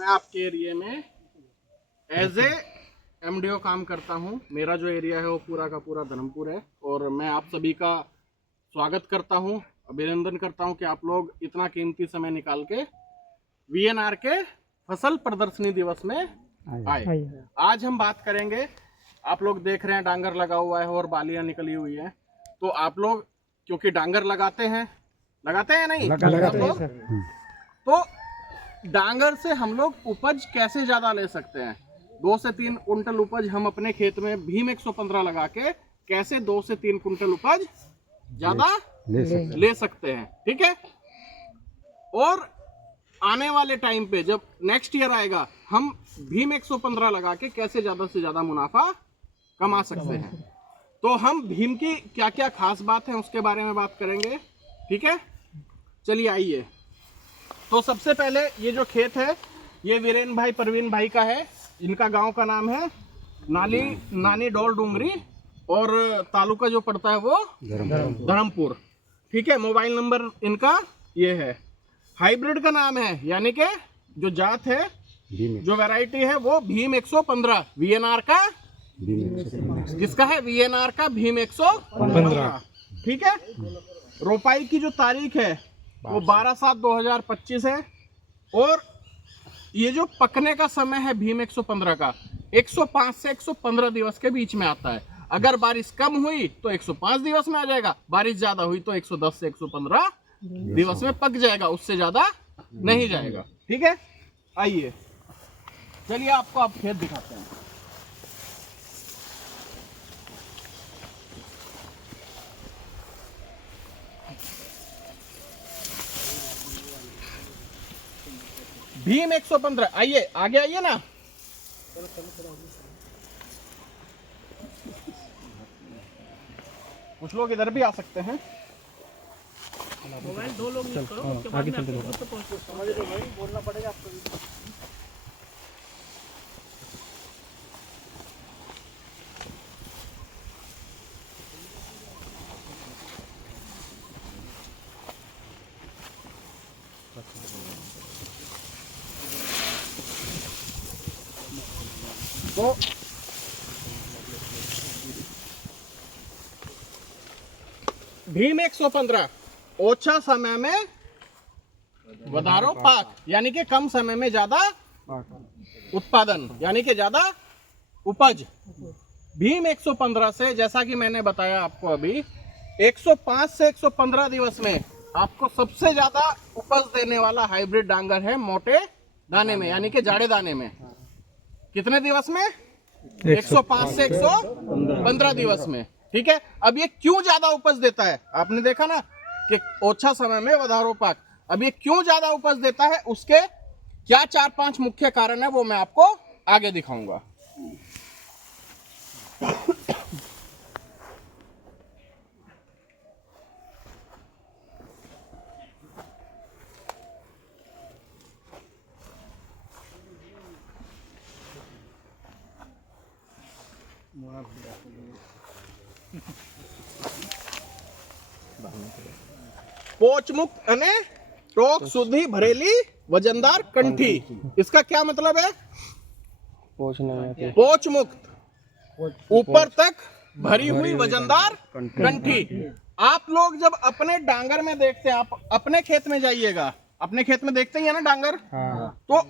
मैं आपके एरिया में एज ए एमडीओ काम करता हूं। मेरा जो एरिया है वो पूरा का पूरा धर्मपुर है और मैं आप सभी का स्वागत करता हूं, अभिनंदन करता हूं कि आप लोग इतना कीमती समय निकाल के वीएनआर के फसल प्रदर्शनी दिवस में आए। आज हम बात करेंगे, आप लोग देख रहे हैं डांगर लगा हुआ है और बालियां निकली हुई है। तो आप लोग क्योंकि डांगर लगाते हैं नहीं लगाते हैं। तो डांगर से हम लोग उपज कैसे ज्यादा ले सकते हैं? 2 से 3 कुंटल उपज हम अपने खेत में भीम 115 लगा के कैसे 2 से 3 कुंटल उपज ज्यादा ले सकते हैं, ठीक है। और आने वाले टाइम पे जब नेक्स्ट ईयर आएगा, हम भीम 115 लगा के कैसे ज्यादा से ज्यादा मुनाफा कमा सकते हैं। तो हम भीम की क्या क्या खास बात है उसके बारे में बात करेंगे, ठीक है। चलिए आइए। तो सबसे पहले ये जो खेत है ये वीरेन भाई परवीन भाई का है। इनका गांव का नाम है नानी डोल डूंगरी और तालुका जो पड़ता है वो धर्मपुर, ठीक है। मोबाइल नंबर इनका ये है। हाइब्रिड का नाम है, यानी कि जो जात है, जो वैरायटी है वो भीम 115 वीएनआर का, जिसका है वीएनआर का भीम 115, ठीक है। रोपाई की जो तारीख है वो 12/7/2025 है और ये जो पकने का समय है भीम 115 का 105 से 115 दिवस के बीच में आता है। अगर बारिश कम हुई तो 105 दिवस में आ जाएगा, बारिश ज्यादा हुई तो 110 से 115 दिवस में पक जाएगा, उससे ज्यादा नहीं जाएगा, ठीक है। आइए चलिए आपको अब खेत दिखाते हैं। भीम 115, आइए आगे आइए ना। कुछ लोग इधर भी आ सकते हैं। मोबाइल 2 लोग यूज करो, उसके बाद में आपको बोलना पड़ेगा आपको। तो भीम 115 ओछा समय में वधारो पाक, यानी कि कम समय में ज्यादा उत्पादन, यानी कि ज्यादा उपज। भीम 115 से, जैसा कि मैंने बताया आपको अभी, 105 से 115 दिवस में आपको सबसे ज्यादा उपज देने वाला हाइब्रिड डांगर है मोटे दाने में, यानी कि जाड़े दाने में। कितने दिवस में? 105 से 115 दिवस में, ठीक है। अब ये क्यों ज्यादा उपज देता है? आपने देखा ना कि ओछा समय में वधारो पाक। अब ये क्यों ज्यादा उपज देता है, उसके क्या 4-5 मुख्य कारण है वो मैं आपको आगे दिखाऊंगा। पोच मुक्त अने टोक सुधी भरेली वजनदार कंठी। इसका क्या मतलब है? पोच मुक्त, ऊपर तक भरी हुई वजनदार कंठी। आप लोग जब अपने डांगर में देखते हैं, आप अपने खेत में जाइएगा, अपने खेत में देखते ही है ना डांगर, तो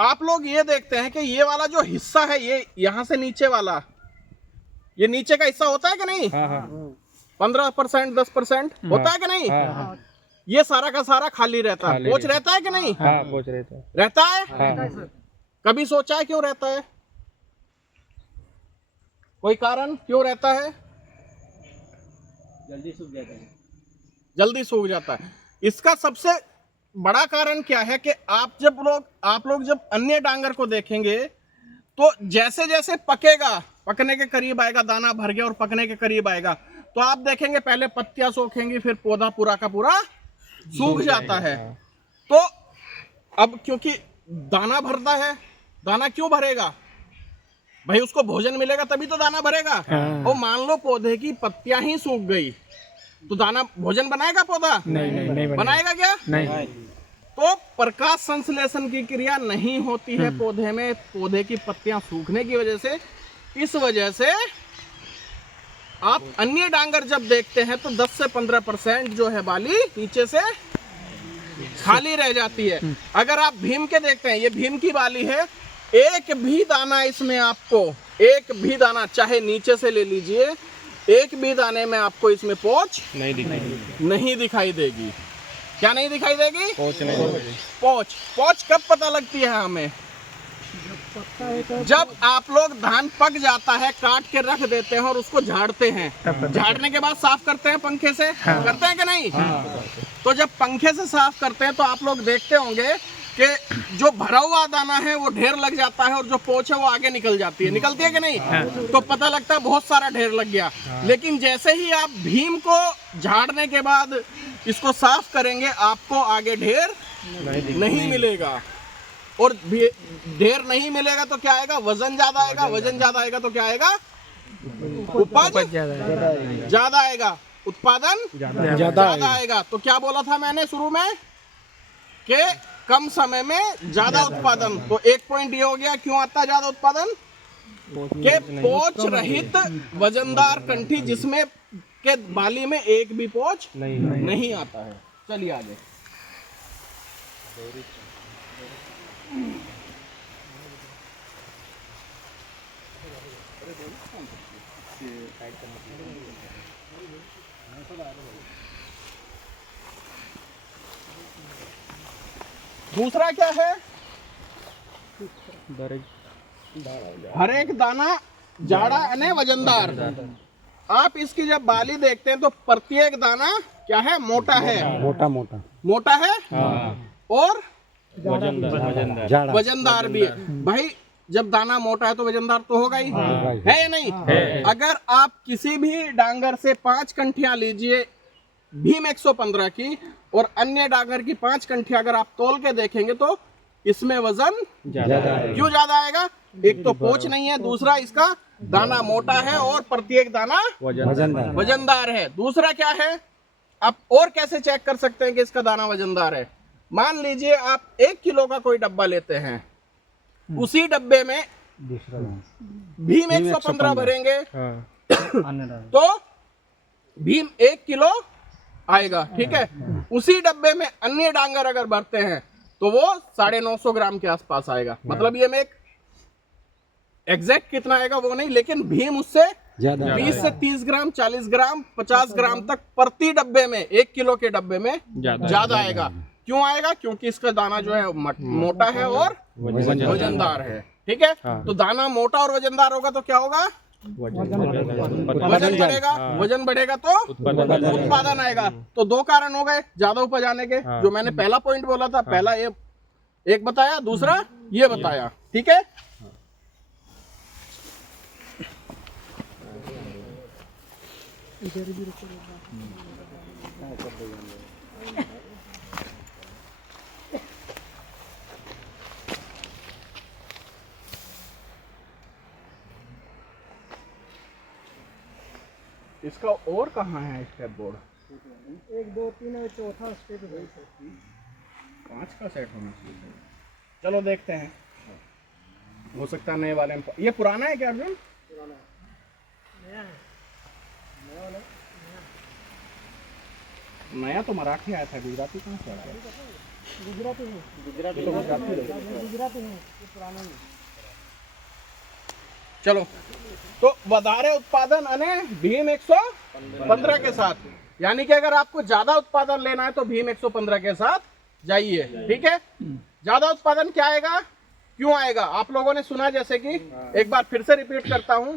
आप लोग ये देखते हैं कि ये वाला जो हिस्सा है, ये यहाँ से नीचे वाला, ये नीचे का हिस्सा होता है कि नहीं? 15% 10% होता है कि नहीं? ये सारा का सारा खाली रहता है। पोच रहता है कि नहीं? पोच रहता है। कभी सोचा है क्यों रहता है? कोई कारण क्यों रहता है? जल्दी सूख जाता है। इसका सबसे बड़ा कारण क्या है कि आप लोग जब अन्य डांगर को देखेंगे तो जैसे जैसे पकेगा, पकने के करीब आएगा, दाना भर गया और पकने के करीब आएगा, तो आप देखेंगे पहले पत्तियां सूखेंगी, फिर पौधा पूरा का पूरा सूख जाता है। तो अब क्योंकि दाना भरता है, दाना क्यों भरेगा भाई? उसको भोजन मिलेगा तभी तो दाना भरेगा। और मान लो पौधे की पत्तियां ही सूख गई तो दाना भोजन बनाएगा पौधा? नहीं बनाएगा क्या? नहीं। तो प्रकाश संश्लेषण की क्रिया नहीं होती है पौधे में, पौधे की पत्तियां सूखने की वजह से। इस वजह से आप अन्य डांगर जब देखते हैं तो 10 से 15% जो है बाली नीचे से खाली रह जाती है। अगर आप भीम के देखते हैं, ये भीम की बाली है, एक भी दाना इसमें आपको, एक भी दाना चाहे नीचे से ले लीजिए, एक भी दाने में आपको इसमें पोंछ नहीं दिखाई देगी। क्या नहीं दिखाई देगी? पोंछ कब पता लगती है हमें? जब आप लोग धान पक जाता है, काट के रख देते हैं और उसको झाड़ते हैं, झाड़ने के बाद साफ करते हैं पंखे से, करते हैं कि नहीं? तो जब पंखे से साफ करते हैं तो आप लोग देखते होंगे कि जो भरा हुआ दाना है वो ढेर लग जाता है और जो पोंछ है वो आगे निकल जाती है, निकलती है कि नहीं? तो पता लगता है बहुत सारा ढेर लग गया। लेकिन जैसे ही आप भीम को झाड़ने के बाद इसको साफ करेंगे, आपको आगे ढेर नहीं मिलेगा। और ढेर नहीं मिलेगा तो क्या आएगा? वजन ज्यादा आएगा। वजन ज्यादा आएगा तो क्या आएगा? उपज ज्यादा आएगा, उत्पादन ज्यादा आएगा। तो क्या बोला था मैंने शुरू में कि कम समय में ज्यादा उत्पादन। तो एक पॉइंट ये हो गया, क्यों आता है ज्यादा उत्पादन? के पोंछ रहित वजनदार कंठी जिसमें के बाली में एक भी पोंछ नहीं आता है। चलिए आगे। दूसरा क्या है? हर एक दाना जाड़ा यानी वजनदार। आप इसकी जब बाली देखते हैं तो प्रत्येक दाना क्या है? मोटा है, मोटा है और वजनदार भी है। भाई जब दाना मोटा है तो वजनदार तो होगा ही, है या नहीं? अगर आप किसी भी डांगर से 5 कंठियां लीजिए भीम 115 की और अन्य डांगर की 5 कंठियां अगर आप तोल के देखेंगे तो इसमें वजन क्यों ज्यादा आएगा? एक तो पोंछ नहीं है, दूसरा इसका दाना मोटा है और प्रत्येक दाना वजनदार है। दूसरा क्या है? आप और कैसे चेक कर सकते हैं कि इसका दाना वजनदार है? मान लीजिए आप 1 किलो का कोई डब्बा लेते हैं, उसी डब्बे में भीम 115 भरेंगे तो भीम 1 किलो आएगा, ठीक है? उसी डब्बे में अन्य डांगर अगर भरते हैं तो वो 950 ग्राम के आसपास आएगा। मतलब ये में एक एग्जैक्ट कितना आएगा वो नहीं, लेकिन भीम उससे 20 से 30 ग्राम, 40 ग्राम, 50 ग्राम तक प्रति डब्बे में, 1 किलो के डब्बे में ज्यादा आएगा। क्यों आएगा? क्योंकि इसका दाना जो है मोटा है और वजनदार है, ठीक है? तो दाना मोटा और वजनदार होगा तो क्या होगा? वजन बढ़ेगा। वजन बढ़ेगा तो उत्पादन आएगा। तो 2 कारण हो गए ज्यादा उपज आने के। जो मैंने पहला पॉइंट बोला था, पहला ये एक बताया, दूसरा ये बताया, ठीक है? इसका और कहाँ है स्टेप बोर्ड? 1 2 3 और चौथा स्टेप है। 5 का सेट होना चाहिए। चलो देखते हैं, हो सकता है नए वाले में। ये पुराना है क्या अर्जुन? पुराना नया है, नया वाला नया तो मराठी आया था, गुजराती कहाँ से आया? गुजराती है, गुजराती गुजराती है, ये पुराना नहीं। चलो, तो वधारे उत्पादन अने भीम 115 के साथ, यानी कि अगर आपको ज्यादा उत्पादन लेना है तो भीम 115 के साथ जाइए, ठीक है? ज्यादा उत्पादन क्या आएगा, क्यों आएगा? आप लोगों ने सुना, जैसे कि एक बार फिर से रिपीट करता हूं।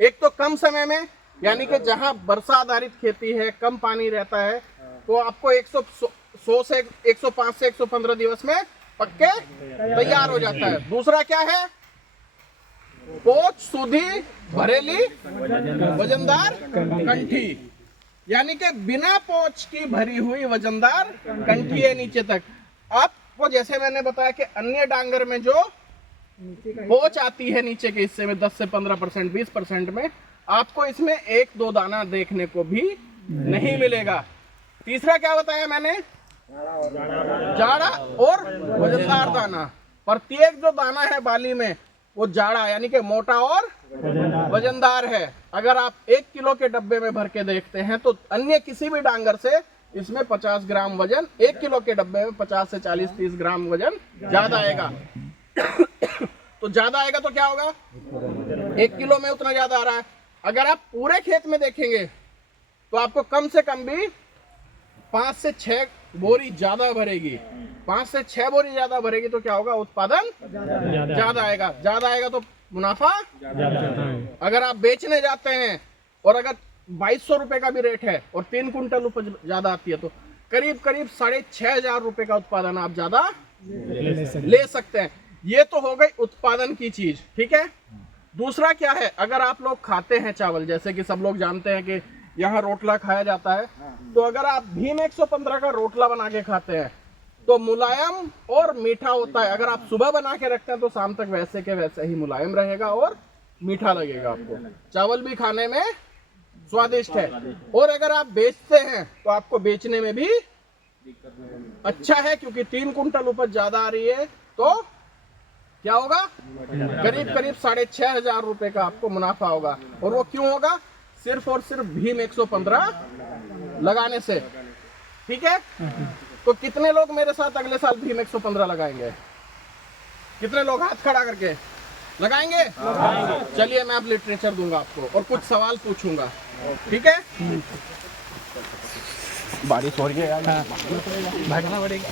एक तो कम समय में, यानी कि जहां वर्षा आधारित खेती है, कम पानी रहता है, तो आपको 100 से 105 से 115 दिवस में पक्के तैयार हो जाता है। दूसरा क्या है? पोंछ सूधी भरेली वजनदार कंठी, यानी कि बिना पोंछ की भरी हुई वजनदार कंठी है नीचे तक। आपको जैसे मैंने बताया कि अन्य डांगर में जो पोंछ आती है नीचे के हिस्से में 10 से 15%, 20% में, आपको इसमें 1-2 दाना देखने को भी नहीं मिलेगा। तीसरा क्या बताया मैंने जाड़ा और वजनदार दाना। प्रत्येक जो दाना है बाली में वो जाड़ा यानी कि मोटा और वजनदार है। अगर आप 1 किलो के डब्बे में भर के देखते हैं तो अन्य किसी भी डांगर से इसमें 50 ग्राम वजन, 1 किलो के डब्बे में 50 से 40-30 ग्राम वजन ज्यादा आएगा। तो ज्यादा आएगा तो क्या होगा, 1 किलो में उतना ज्यादा आ रहा है। अगर आप पूरे खेत में देखेंगे तो आपको कम से कम भी 5 से 6 बोरी ज्यादा भरेगी। 5 से 6 बोरी ज्यादा भरेगी तो क्या होगा, उत्पादन ज्यादा आएगा। ज्यादा आएगा तो मुनाफा। अगर आप बेचने जाते हैं और अगर 2200 रुपए का भी रेट है और 3 कुंटल उपज ज्यादा आती है तो करीब करीब 6500 रुपए का उत्पादन आप ज्यादा ले सकते हैं। ये तो हो गई उत्पादन की चीज, ठीक है। दूसरा क्या है, अगर आप लोग खाते हैं चावल, जैसे कि सब लोग जानते हैं कि यहाँ रोटला खाया जाता है, तो अगर आप भीम 115 का रोटला बना के खाते हैं तो मुलायम और मीठा होता है। अगर आप सुबह बना के रखते हैं तो शाम तक वैसे के वैसे ही मुलायम रहेगा और मीठा लगेगा आपको। चावल भी खाने में स्वादिष्ट है। और अगर आप बेचते हैं तो आपको बेचने में भी अच्छा है, क्योंकि 3 कुंटल उपज ज्यादा आ रही है तो क्या होगा, करीब करीब 6500 रुपए का आपको मुनाफा होगा। और वो क्यों होगा, सिर्फ और सिर्फ भीम 115 लगाने से, ठीक है। तो कितने लोग मेरे साथ अगले साल भीम 115 लगाएंगे? कितने लोग हाथ खड़ा करके लगाएंगे? चलिए मैं अब लिटरेचर दूंगा आपको और कुछ सवाल पूछूंगा, ठीक है। बारिश हो रही है यार, भागना पड़ेगा।